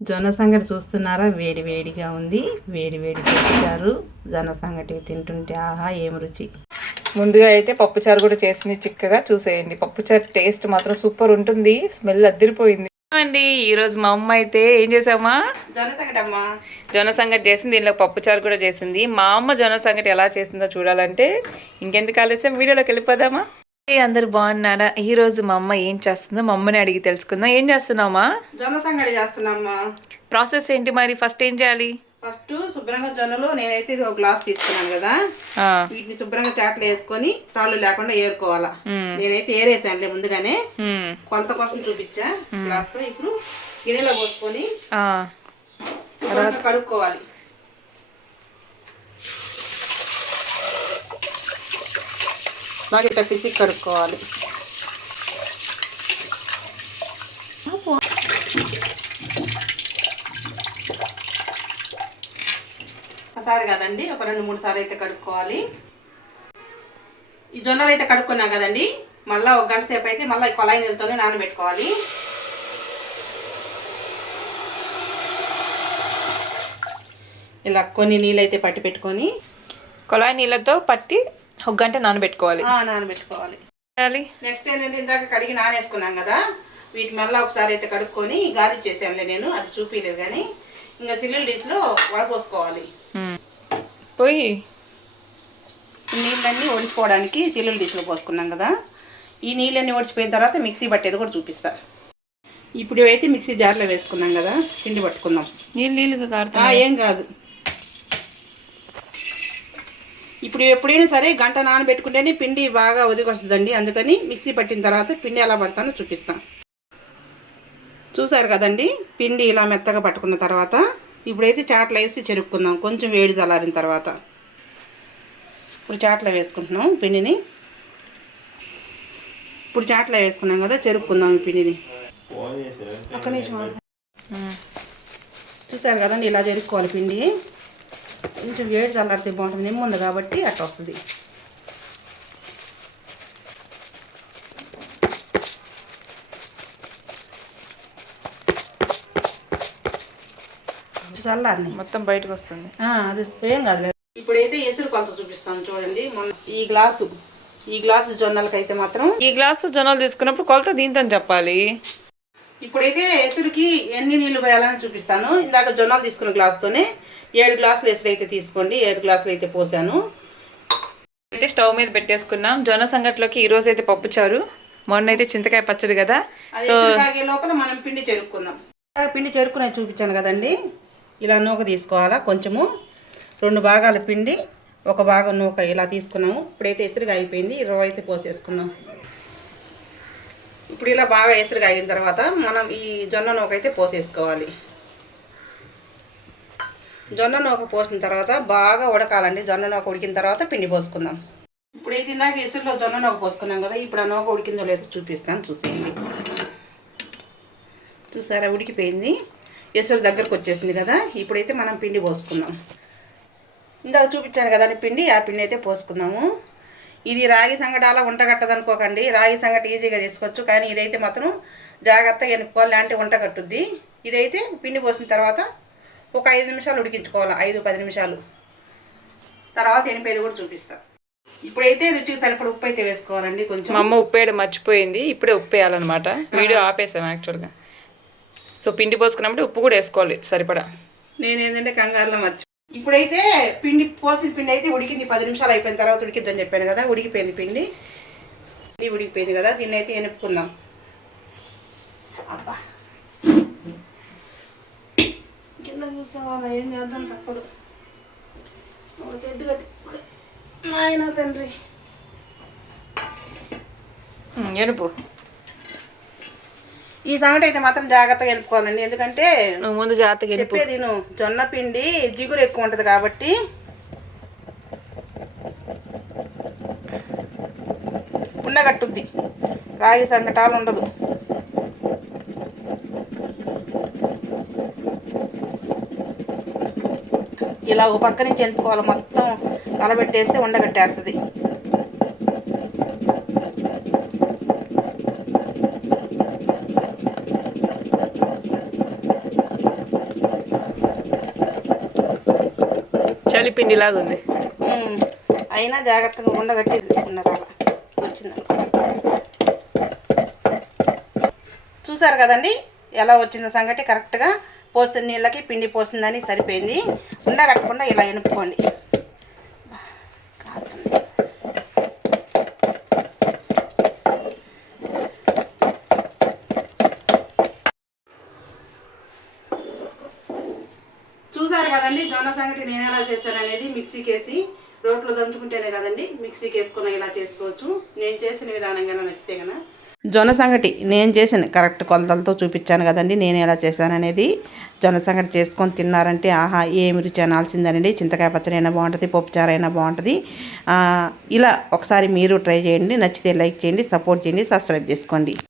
జొన్న సంగటి చూస్తున్నారా? వేడి వేడిగా ఉంది. వేడి వేడి పెట్టారు జొన్న సంగటి తింటుంటే ఆహా ఏం రుచి. ముందుగా అయితే పప్పుచారు కూడా చేసింది చిక్కగా. చూసేయండి. పప్పుచారు టేస్ట్ మాత్రం సూపర్ ఉంటుంది. స్మెల్ అద్దరిపోయింది. అండి ఈరోజు మా అమ్మ అయితే ఏం చేసామా? జొన్న సంగటి అమ్మా. జొన్న సంగటి చేసింది. దీనిలో పప్పుచారు కూడా చేసింది. మా అమ్మ జొన్న సంగటి ఎలా చేసిందో చూడాలంటే ఇంకెందుకు ఆలస్యం? వీడియోలోకి వెళ్ళిపోదామా? అందరు బాగున్నారా? ఈ రోజు మా అమ్మ ఏం చేస్తుందో మా అమ్మని అడిగి తెలుసుకుందాం. ఏం చేస్తున్నామా జొన్న సంగటి చేస్తున్నామ్మా ప్రాసెస్ ఏంటి మరి? ఫస్ట్ ఏం చేయాలి? ఫస్ట్ శుభ్రంగా జొన్నలు నేనైతే ఇది ఒక గ్లాస్ తీసుకున్నాను కదా. వీటిని శుభ్రంగా చాట్లు వేసుకొని రాళ్ళు లేకుండా ఏరుకోవాలా. నేనైతే ఏరేసానులే ముందుగానే. కొలత కోసం చూపించా గ్లాస్తో ఇప్పుడు గిన్నెలో పోసుకొని కడుక్కోవాలి. బాగా ఇట్లా పిసికి కడుక్కోవాలి. ఒకసారి కదండి ఒక రెండు మూడు సార్లు అయితే కడుక్కోవాలి. ఈ జొన్నలు అయితే కడుక్కున్నాం కదండి. మళ్ళీ ఒక గంట సేపు అయితే మళ్ళీ కొలాయి నీళ్ళతోనే నానబెట్టుకోవాలి. ఇలా కొన్ని నీళ్ళు అయితే పట్టి పెట్టుకొని కొలాయి నీళ్ళతో పట్టి ఒక గంట నానబెట్టుకోవాలి. నానబెట్టుకోవాలి. నెక్స్ట్ ఏంటంటే ఇందాక కడిగి నానేసుకున్నాం కదా వీటి మళ్ళీ ఒకసారి అయితే కడుక్కొని గాలి చేసానులే నేను అది చూపించలేదు కానీ ఇంకా సిల్లుల్ డీస్లో వడపోసుకోవాలి. పోయి. నీళ్ళన్నీ ఒడిచిపోవడానికి సిల్లుల్ డీస్లో పోసుకున్నాం కదా ఈ నీళ్ళన్నీ ఒడిచిపోయిన తర్వాత మిక్సీ పట్టేది కూడా చూపిస్తా. ఇప్పుడు అయితే మిక్సీ జార్లో వేసుకున్నాం కదా పిండి పట్టుకుందాం. నీళ్ళు నీళ్ళుగా కారుతా ఏం కాదు. ఇప్పుడు ఎప్పుడైనా సరే గంట నానబెట్టుకుంటేనే పిండి బాగా ఒదిగొస్తుందండి. అందుకని మిక్సీ పట్టిన తర్వాత పిండి ఎలా పడతానో చూపిస్తాం. చూసారు కదండి? పిండి ఇలా మెత్తగా పట్టుకున్న తర్వాత ఇప్పుడైతే చాట్లో వేసి చెరుక్కుందాం. కొంచెం వేడి చల్లారిన తర్వాత. ఇప్పుడు చాట్లో వేసుకుంటున్నాం పిండిని. ఇప్పుడు చాట్లో వేసుకున్నాం కదా చెరుక్కుందాం ఈ పిండిని. ఒక్క నిమిషం. చూసారు కదండి? ఇలా జరుపుకోవాలి పిండి. కొంచెం వేడి చల్లారితే బాగుంటుంది. నిమ్మ ఉంది కాబట్టి అట్లా వస్తుంది. చల్లారిని మొత్తం బయటకు వస్తుంది. అది ఏం కాదులేదు ఇప్పుడైతే ఎసురు కొలత చూపిస్తాను చూడండి. మొన్న ఈ గ్లాసు ఈ గ్లాసు జొన్నలకైతే మాత్రం ఈ గ్లాసు జొన్నలు తీసుకున్నప్పుడు కొలత దీంతో చెప్పాలి. ఇప్పుడైతే ఎసురుకి ఎన్ని నీళ్ళు పోయాలని చూపిస్తాను. ఇందాక జొన్నలు తీసుకున్న గ్లాసుతోనే ఏడు గ్లాసులు ఎసురు అయితే తీసుకోండి. ఏడు గ్లాసులు అయితే పోసాను. అయితే స్టవ్ మీద పెట్టేసుకున్నాం. జొన్న సంగట్లోకి ఈ రోజు అయితే పప్పుచారు మొన్న అయితే చింతకాయ పచ్చడి కదా. లోపల మనం పిండి చెరుక్కుందాం. ఇలాగ పిండి చెరుక్కునే చూపించాను కదండి. ఇలా నూక తీసుకోవాలా కొంచెము. రెండు భాగాల పిండి ఒక భాగం నూక ఇలా తీసుకున్నాము. ఇప్పుడైతే ఎసురుగా అయిపోయింది. ఇరవై అయితే పోసేసుకున్నాం ఇప్పుడు ఇలా బాగా ఎసురు కాగిన తర్వాత మనం ఈ జొన్న నూక అయితే పోసేసుకోవాలి. జొన్న నూక పోసిన తర్వాత బాగా ఉడకాలండి. జొన్న నూక ఉడికిన తర్వాత పిండి పోసుకుందాం. ఇప్పుడు అయితే ఇందాక ఎసురులో జొన్న నూక పోసుకున్నాం కదా ఇప్పుడు ఆ నూక ఉడికిందో లేదో చూపిస్తాను చూసేయండి. చూసారా ఉడికిపోయింది. ఎసురు దగ్గరకు వచ్చేసింది కదా ఇప్పుడైతే మనం పిండి పోసుకుందాం. ఇందాక చూపించాను కదా పిండి ఆ పిండి అయితే పోసుకుందాము. ఇది రాగి సంగటి అలా ఉంటగట్టదు అనుకోకండి రాగి సంగటి ఈజీగా తీసుకోవచ్చు కానీ ఇదైతే మాత్రం జాగ్రత్తగా ఎనుకోవాలి అంటే ఉంటగట్టుద్ది. ఇదైతే పిండి పోసిన తర్వాత ఒక ఐదు నిమిషాలు ఉడికించుకోవాలి. ఐదు పది నిమిషాలు. తర్వాత ఎనిపేది కూడా చూపిస్తా. ఇప్పుడైతే రుచికి సరిపడ ఉప్పు అయితే వేసుకోవాలండి కొంచెం. మా అమ్మ ఉప్పేయడం మర్చిపోయింది. ఇప్పుడే ఉప్పు వేయాలన్నమాట వీడియో ఆపేసాం యాక్చువల్గా. సో పిండి పోసుకున్నప్పుడు ఉప్పు కూడా వేసుకోవాలి సరిపడా. నేను ఏంటంటే కంగారులో మర్చి ఇప్పుడైతే పిండి పోసిన పిండి అయితే ఉడికింది. పది నిమిషాలు అయిపోయిన తర్వాత ఉడికిద్దని చెప్పాను కదా ఉడికిపోయింది పిండి. పిండి ఉడికిపోయింది కదా దీన్ని అయితే ఎనుపుకుందాం. అబ్బా. కింద చూసావాలా ఏం చేద్దాం తప్పదు కట్టి. నాయన తండ్రి. ఎనుపు. ఈ సంగటి అయితే మాత్రం జాగ్రత్తగా ఎనుపుకోవాలండి ఎందుకంటే నువ్వు ముందు జాగ్రత్తగా చెప్పేది నువ్వు జొన్న పిండి జిగురు ఎక్కువ ఉంటుంది కాబట్టి. ఉండగట్టుద్ది. రాగి సంగటాలు ఉండదు. ఇలా ఒక పక్క నుంచి ఎనుకోవాలి మొత్తం కలబెట్టేస్తే ఉండగట్టేస్తుంది. గోధుమ పిండిలాగా ఉంది అయినా జాగ్రత్తగా ఉండగట్టి ఉన్నారు చూసారు కదండి? ఎలా వచ్చిందో సంగతి కరెక్ట్గా పోసిన నీళ్ళకి పిండి పోసిందని సరిపోయింది. ఉండగట్టకుండా ఇలా ఎనుపుకోండి కాలుతుంది. చూసారు కదండి జొన్న సంగటి నేను ఎలా చేశాను అనేది మిక్సీకి వేసి రోట్లో దంచుకుంటేనే కదండి మిక్సీకి వేసుకున్న ఇలా చేసుకోవచ్చు. నేను చేసిన విధానంగా నచ్చితే కనుక జొన్న సంగటి నేను చేసిన కరెక్ట్ కొలతలతో చూపించాను కదండి నేను ఎలా చేశాననేది. జొన్న సంగటి చేసుకొని తిన్నారంటే ఆహా ఏమి రుచి అనాల్సిందనండి. చింతకాయ పచ్చడి అయినా బాగుంటుంది పప్పుచారు అయినా బాగుంటుంది. ఇలా ఒకసారి మీరు ట్రై చేయండి నచ్చితే లైక్ చేయండి సపోర్ట్ చేయండి సబ్స్క్రైబ్ చేసుకోండి.